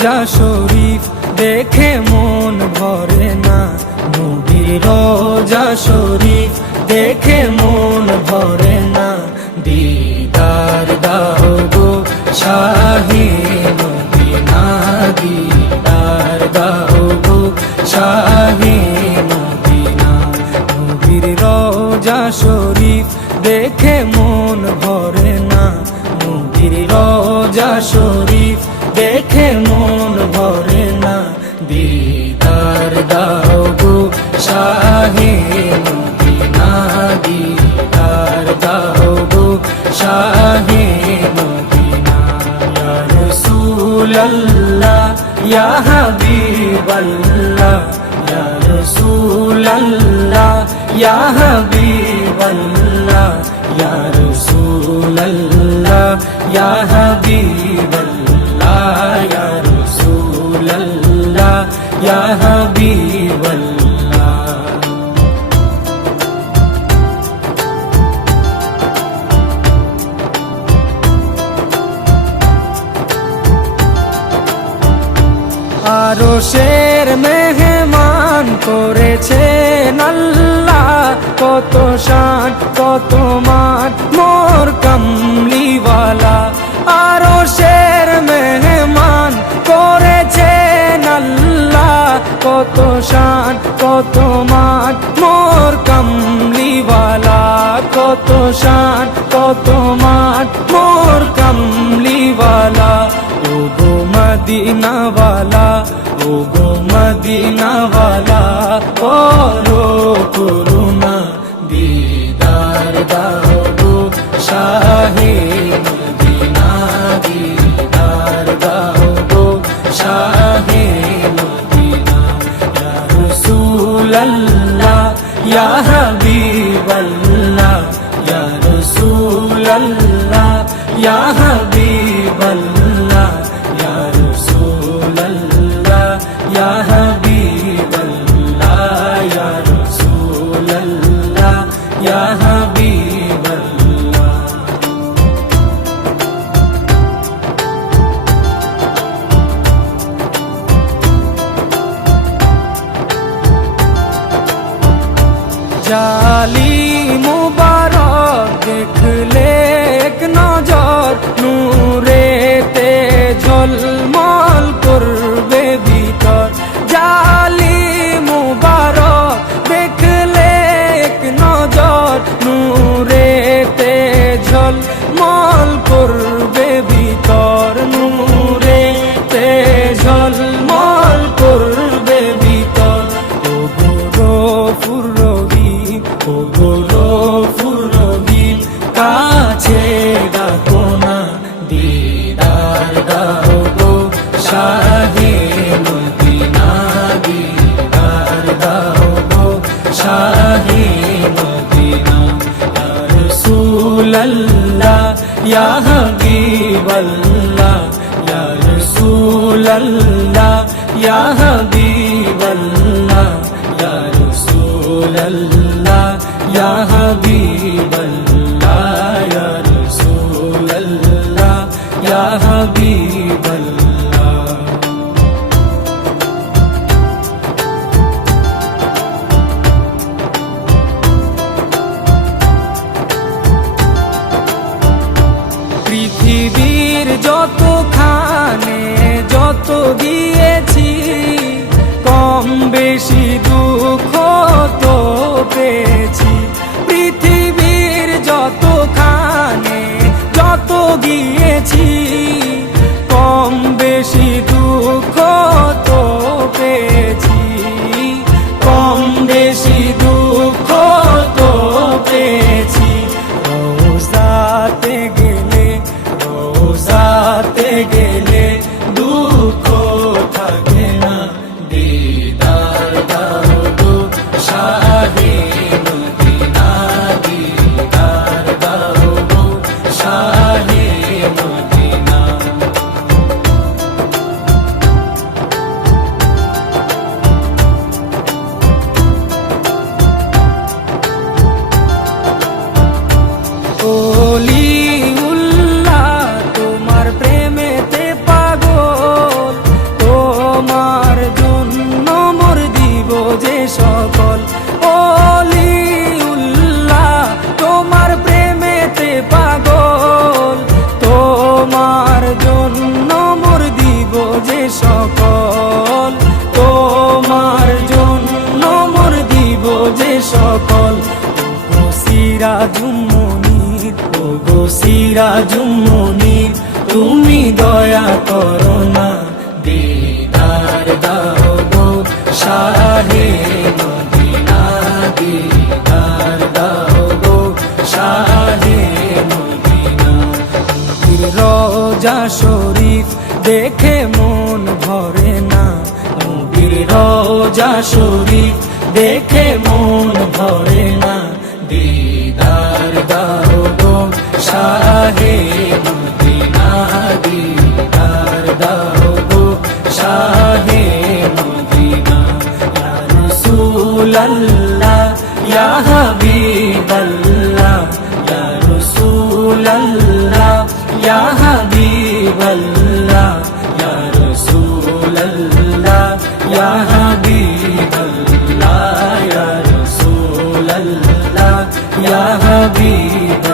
রোজা শরীফ দেখে মন ভরে না, নবীর রোজা শরীফ দেখে মন ভরে না। দিদার দাও গো শাহে মদিনা, দিদার দাও গো শাহে মদিনা। নবীর রোজা শরীফ দেখে মন ভরে না, নবীর রোজা শরীফ দেখে মন ভরে না। দিদার দাও গো শাহে মদিনা, দিদার দাও গো শাহে মদিনা। ইয়া রাসূলুল্লাহ ইয়া হাবিবাল্লাহ, ইয়া রাসূলুল্লাহ ইয়া হাবিবাল্লাহ, ইয়া রাসূলুল্লাহ ইয়া হাবিবাল্লাহ, ইয়া রাসূলুল্লাহ ইয়া হাবিবাল্লাহ। আরশের মেহমান করেছেন আল্লাহ, কত শান কত মান মোর কামলিওয়ালা। আরশের মেহমান করেছেন আল্লাহ, কত শান কত মান মোর কামলিওয়ালা, কত শান কত মান মোর কামলিওয়ালা। ও গো মদিনাওয়ালা, ও গো মদিনাওয়ালা, করো করুণা, দিদার দাও গো শাহে মদিনা, দিদার দাও গো শাহে মদিনা। ইয়া রাসূলুল্লাহ ইয়া হাবিবাল্লাহ, ইয়া রাসূলুল্লাহ ইয়া হাবিবাল্লাহ, ইয়া রাসূলুল্লাহ ইয়া হাবিবাল্লাহ, ইয়া রাসূলুল্লাহ ইয়া হাবিবাল্লাহ। জালি মুবারক দেখলে এক নজর, নূরেতে ঝলমল করবে ভিতর। জালি মুবারক দেখলে এক নজর, নূরেতে ঝলমল করবে ভিতর, নূরেতে ঝলমল করবে ভিতর। ও গো গফুর রহিম, ও গো গফুর রহিম, কাছে ডাকো না, দিদার দাও গো শাহে মদিনা, দিদার দাও গো শাহে মদিনা। ইয়া রাসূলুল্লাহ ইয়া হাবিবাল্লাহ, ইয়া রাসূলুল্লাহ ইয়া হাবিবাল্লাহ, ইয়া রাসূলুল্লাহ ইয়া হাবিবাল্লাহ, ইয়া রাসূলুল্লাহ ইয়া হাবিবাল্লাহ। পৃথিবীর যতখানে যত দিয়েছি, কম বেশি দুঃখ তো পেয়েছি। পৃথিবীর যতখানে যত গিয়েছি, কম বেশি দুঃখ তো পেয়েছি, কম বেশি দুঃখ তো পেয়েছি। রোজাতে গেলে, রোজাতে গেলে দুঃখ থাকে না, দিদার দাও গো শাহে মদিনা। তোমার জন্য মোর দিব যে সকল, তোমার জন্য মোর দিব যে সকল। ওগো সিরাজুম মুনির, ওগো সিরাজুম মুনির, তুমি দয়া করো না, দিদার দাও গো শাহে মদিনা, দিদার দাও গো শাহে মদিনা। রোজা শরীফ দেখে মন ভরে না, নবীর রোজা শরীফ দেখে মন ভরে না, দিদার দাও গো শাহে মদিনা, দিদার দাও গো শাহে মদিনা। ইয়া রাসূলাল্লাহ ইয়া হাবিবাল্লাহ, ইয়া রাসূলাল্লাহ ইয়া হাবিবাল্লাহ, ইয়া রাসূলাল্লাহ ইয়া হাবিবাল্লাহ, ইয়া রাসূলাল্লাহ ইয়া হাবিবাল্লাহ।